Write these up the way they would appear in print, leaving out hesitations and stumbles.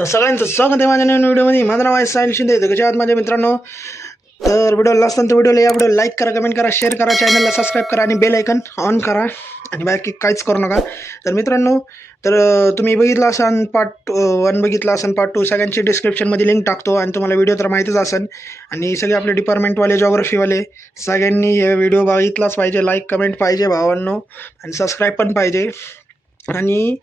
तर सगळ्यांचं स्वागत आहे माझ्या नवीन व्हिडिओमध्ये. माझं नाव आहे साहिल शिंदे. तर कशा आहात माझ्या मित्रांनो? तर व्हिडिओला असताना तर व्हिडिओला या व्हिडिओ लाईक करा, कमेंट करा, शेअर करा, चॅनलला सबस्क्राईब करा आणि बेल आयकन ऑन करा आणि बाकी काहीच करू नका. तर मित्रांनो, तर तुम्ही बघितला असाल पार्ट 1 बघितला असाल, पार्ट 2 सगळ्यांची डिस्क्रिप्शनमध्ये लिंक टाकतो आणि तुम्हाला व्हिडिओ तर माहितीच असेल. आणि सगळे आपले डिपार्टमेंटवाले जॉग्रफीवाले सगळ्यांनी हे व्हिडिओ बघितलाच पाहिजे. लाईक कमेंट पाहिजे भावांनो आणि सबस्क्राईब पण पाहिजे. आणि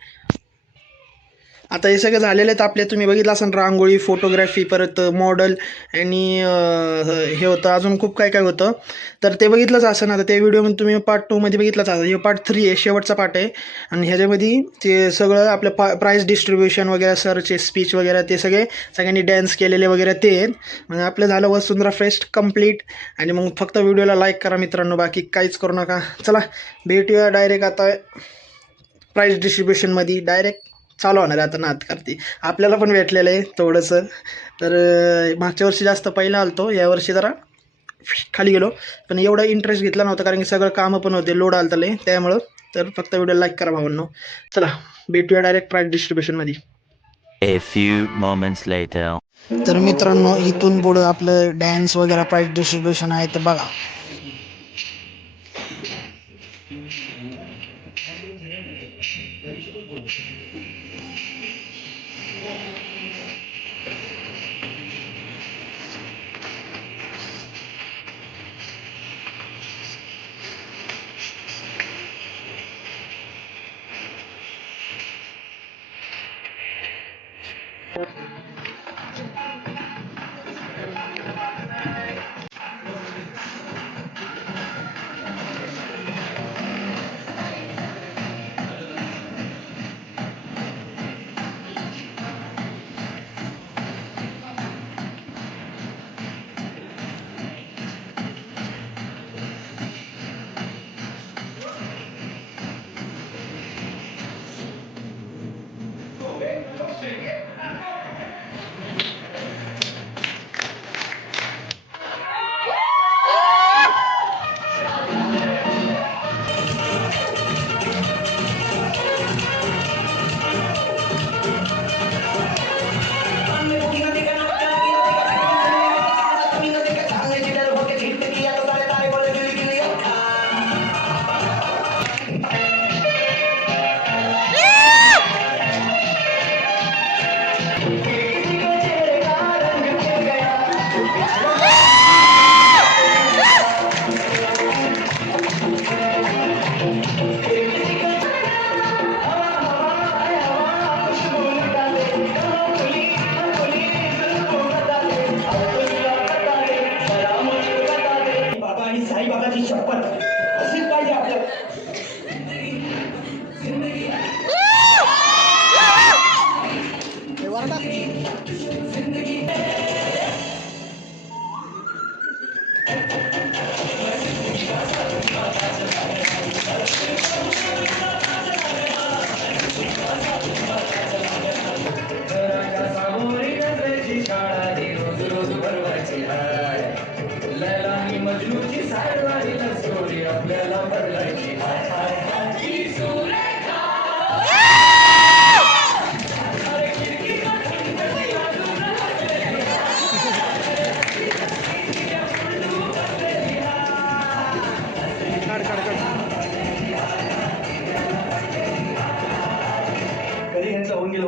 आता हे सगळं झालेलं आहेत आपले. तुम्ही बघितलं असाल रांगोळी, फोटोग्राफी, परत मॉडल आणि हे होतं, अजून खूप काय काय होतं. तर ते बघितलंच असेल. आता ते व्हिडिओमध्ये तुम्ही पार्ट 2मध्ये बघितलंच असेल. हे पार्ट 3 आहे, शेवटचा पार्ट आहे. आणि ह्याच्यामध्ये ते सगळं आपलं प्राईज डिस्ट्रीब्युशन वगैरे, सरचे स्पीच वगैरे, ते सगळ्यांनी डॅन्स केलेले वगैरे ते आहेत. म्हणजे आपलं झालं वसुंधरा फेस्ट कंप्लीट. आणि मग फक्त व्हिडिओला लाईक करा मित्रांनो, बाकी काहीच करू नका. चला भेटूया डायरेक्ट आता प्राईज डिस्ट्रीब्युशनमध्ये. डायरेक्ट चालू होणार आहे आता नाद करते. आपल्याला पण भेटलेलं आहे थोडंसं. तर मागच्या वर्षी जास्त पहिला आलतो, यावर्षी जरा खाली गेलो. पण एवढा इंटरेस्ट घेतला नव्हता कारण की सगळं कामं पण होते, लोड आलता लय त्यामुळं. तर फक्त व्हिडिओ लाईक करा भावांनो. चला भेटूया डायरेक्ट प्राईज डिस्ट्रीब्युशनमध्ये. A few moments later. तर मित्रांनो, इथून पुढं आपलं डॅन्स वगैरे प्राईज डिस्ट्रीब्युशन आहे तर बघा.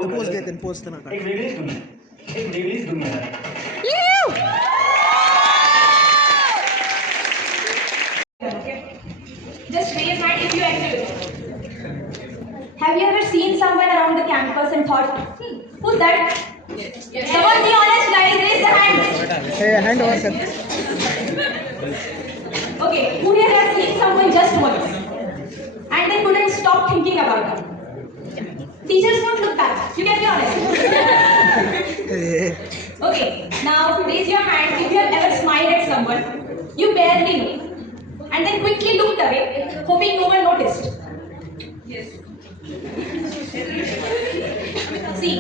पोच देते पोचते नका. एक वेगळीच दुनिया Just raise hand if you agree with it. Have you ever seen someone around the campus and thought, who's that? Yes. Come on, be honest, guys. Raise the hand. हे हँड ओव्हर कर. Okay, who here has seen someone just once and they couldn't stop thinking about them? Teachers won't look back. You can be honest. Okay, now raise your hand if you have ever smiled at someone you barely know and then quickly looked away, hoping no one noticed. Yes. See.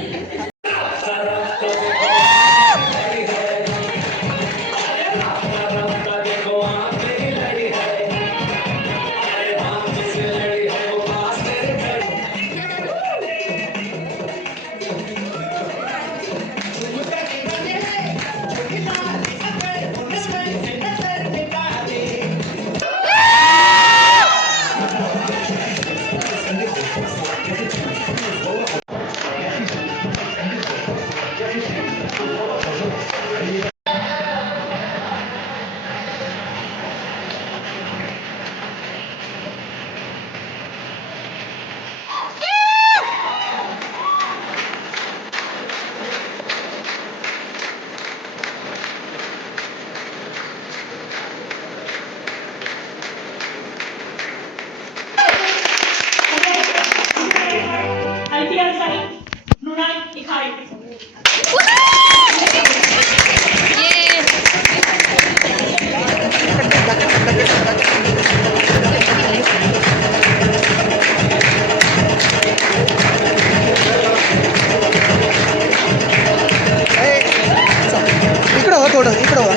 थोडं इकडं हो.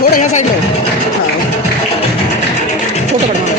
थोडं ह्या साईडला हो. हां photo काढ मला.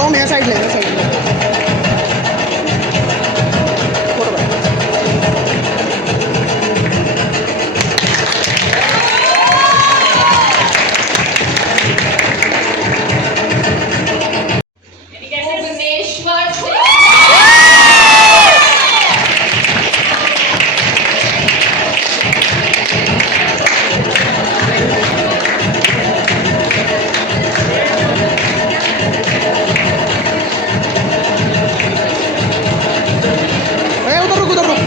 ओम या साईडला या साईडला फोटो काढ. भुवनेश्वर से उधर रुक उधर रुक.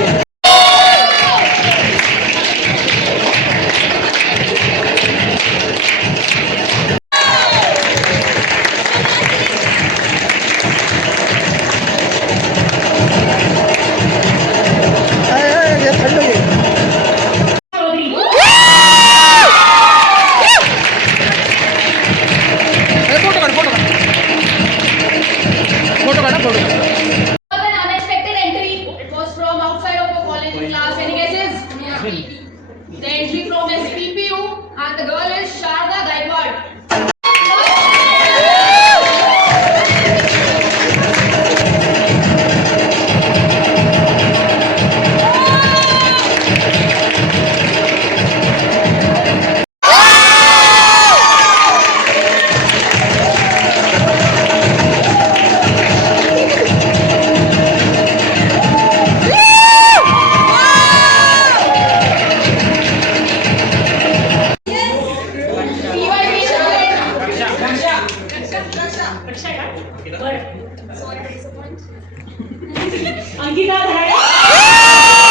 ये थंड आहे. फोटो काढ फोटो काढ फोटो काढ फोटो काढ. an unexpected entry. It was from outside of a college class. Any guesses? The entry from is PPU and the girl is Sharda Gaikwad. Ankita धराडे.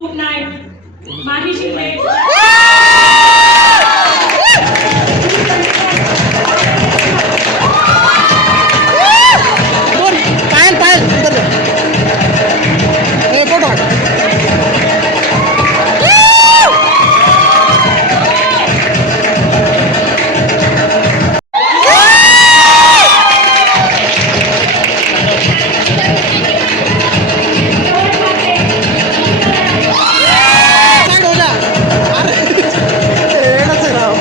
Group 9 माही शिंदे. पायल पायल उधर जा. फोटो काढ. साईड हो जा. अरे येडच आहे राव.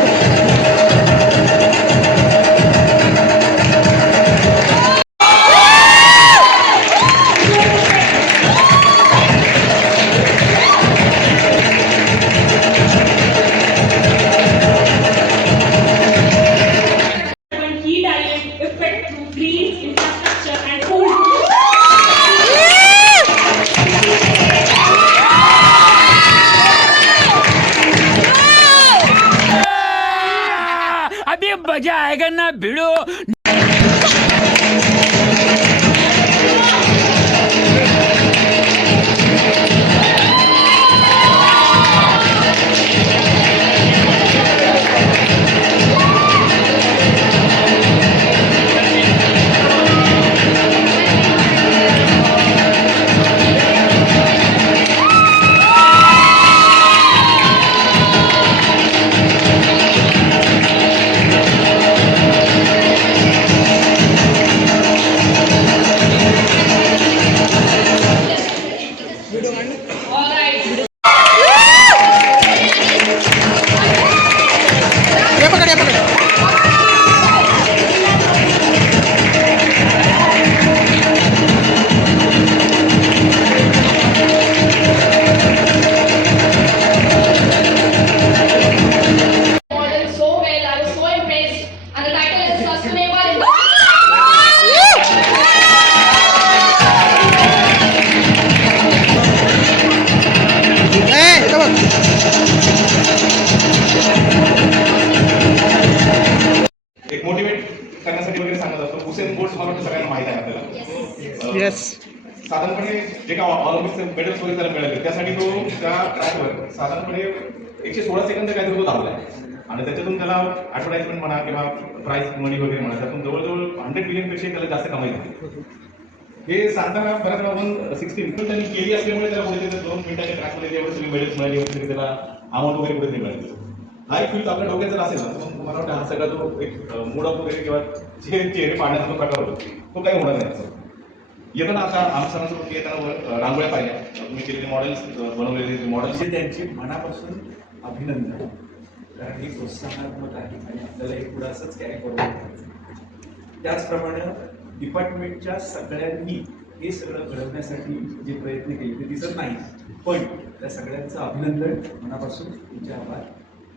Heat island effect through green infrastructure and cool. अभी मजा आएगा ना भिड़ो. येस. साधारणपणे जे का ऑलिम्पिक मेडल्स वगैरे त्याला मिळाले त्यासाठी तो त्या ट्रॅकवर साधारणपणे 116 सेकंद काहीतरी तो धावला आहे आणि त्याच्यातून त्याला ॲडव्हर्टाइजमेंट म्हणा किंवा प्राईज मनी वगैरे म्हणा त्यातून जवळजवळ 100 मिलियनपेक्षा त्याला जास्त कमाई झाली. हे सांगताना बऱ्याच वेळा 116 त्यांनी केली असल्यामुळे त्याला पुढे 2 मिनिटाच्या ट्रॅकमध्ये जेवढे सगळे मेडल्स मिळाले एवढे त्याला अमाऊंट वगैरे पुढे मिळाले. हा एक फील्ड आपल्या डोक्यात जर असेल ना तर मग मला वाटतं हा सगळा जो एक मूड ऑफ वगैरे किंवा चेहरे पाडण्याचा जो प्रकार होतो तो काही होणार नाही. येताना आता आमसनासोबत येताना रांगोळ्या पाहिल्या तुम्ही केलेले मॉडेल्स बनवलेले मॉडेल्स म्हणजे त्यांचे मनापासून अभिनंदन, कारण हे प्रोत्साहनात्मक आहे आणि आपल्याला हे पुढे असंच कॅरी करून. त्याचप्रमाणे डिपार्टमेंटच्या सगळ्यांनी हे सगळं घडवण्यासाठी जे प्रयत्न केले ते दिसत नाही, पण त्या सगळ्यांचं अभिनंदन, मनापासून तुमचे आभार.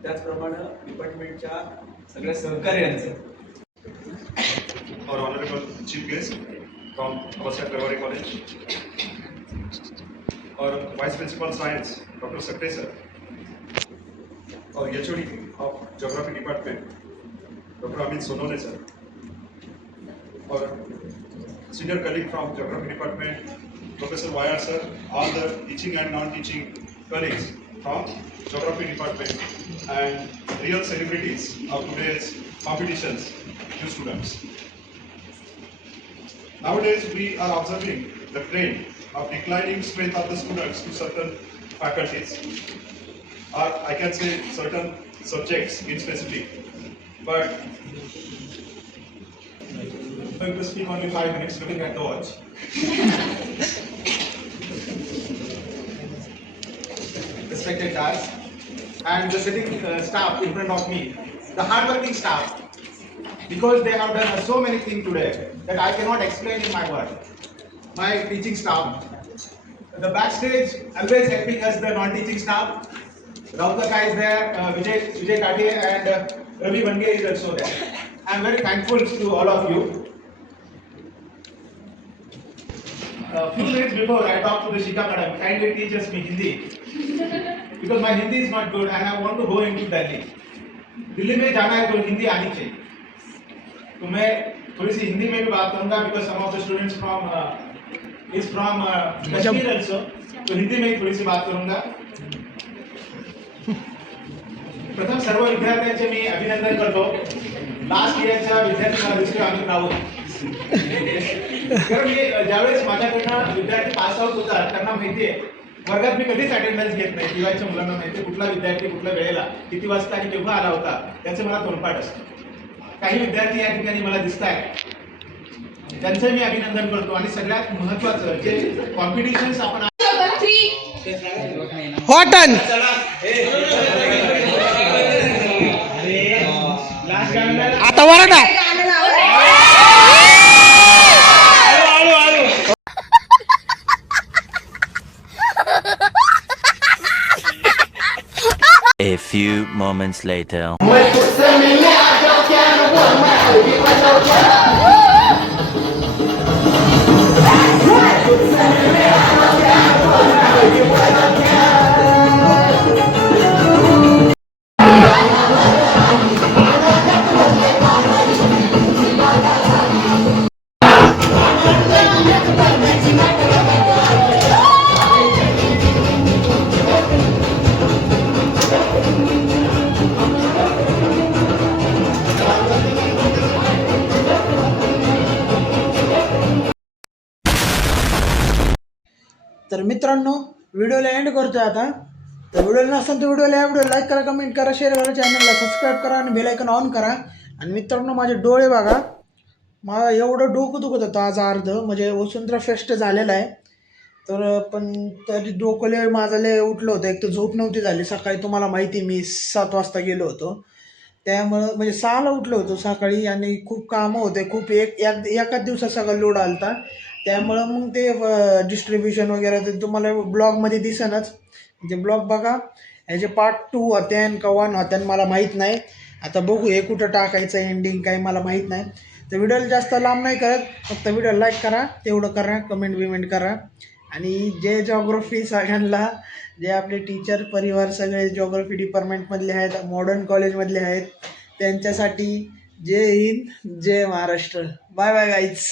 त्याचप्रमाणे डिपार्टमेंटच्या सगळ्या सहकार्यांचं. Our honorable chief guest from Abasya Karwari College, our vice principal science, Dr. Sakre sir, our HOD of geography department, Dr. Amit Sonone sir, our senior colleague from geography department, Professor Wayar sir, all the teaching and non-teaching colleagues from geography department, and real celebrities of today's competitions, you students. Nowadays, we are observing the trend of declining strength of the students to certain faculties, or I can say certain subjects in specific. But I'm going to speak only 5 minutes looking at the watch. Respected guys, and the sitting staff in front of me, the hardworking staff, because they have done so many things today that I cannot explain in my words. My teaching staff, the backstage always helping us, the non-teaching staff. Rautaka is there, Vijay Kate and Ravi Bange is also there. I am very thankful to all of you. A few minutes before I talked to the Shika madam, kindly teach us me Hindi because my Hindi is not good and I want to go into Delhi. Delhi में जाना है तो हिंदी आनी चाहिए. तो मैं थोड़ी C Hindi में भी बात करूंगा because some of the students from Kashmir also, तो हिंदी में ही थोडी सी बात करूंगा. प्रथम सर्व विद्यार्थ्यांचे मी अभिनंदन करतो. लास्ट इयरच्या विद्यार्थ्यांना दुसरे आम्ही राहून कारण मी ज्यावेळेस माझ्याकडनं विद्यार्थी पास आउट होतात त्यांना माहिती आहे वर्गात मी कधीच अटेंडन्स घेत नाही. टीवायच्या मुलांना माहिती आहे कुठला विद्यार्थी कुठल्या वेळेला किती वाजता आणि केव्हा आला होता त्याचे मला तोंडपाठ असतं. काही विद्यार्थी या ठिकाणी मला दिसत आहेत त्यांचं मी अभिनंदन करतो. आणि सगळ्यात महत्त्वाचं जे कॉम्पिटिशन्स आपण हॉटन आता वरडा A few moments later. तर मित्रांनो व्हिडिओला एंड करतोय आता. तर व्हिडिओला नसेल तर व्हिडिओला लाईक करा, कमेंट करा, शेअर करा, चॅनलला सबस्क्राईब करा आणि बेल आयकॉन ऑन करा. आणि मित्रांनो माझे डोळे बघा, मला एवढं डोकं दुखत होतं आज अर्ध, म्हणजे वसुंधरा फेस्ट झालेला आहे तर पण तरी डोकं लय माझं लय उठलं होतं. एक तर झोप नव्हती झाली सकाळी, तुम्हाला माहिती मी 7 वाजता गेलो होतो त्यामुळं म्हणजे 6ला उठलो होतो सकाळी आणि खूप कामं होते, खूप एकाच दिवसात सगळा लोड आला होता त्यामुळं मग ते डिस्ट्रीब्युशन वगैरे ते तुम्हाला ब्लॉगमध्ये दिसेनच. म्हणजे ब्लॉग बघा, ह्याचे पार्ट 2 होते का 1 होते मला माहीत नाही. आता बघू हे कुठं टाकायचं एंडिंग काही मला माहीत नाही. तर व्हिडिओला जास्त लांब नाही करत, फक्त व्हिडिओ लाईक करा तेवढं करा, कमेंट करा. आणि जे जॉग्रफी सगळ्यांना जे आपले टीचर परिवार सगळे जॉग्रफी डिपार्टमेंटमधले आहेत, मॉडर्न कॉलेजमधले आहेत त्यांच्यासाठी जय हिंद, जय महाराष्ट्र. Bye bye guys.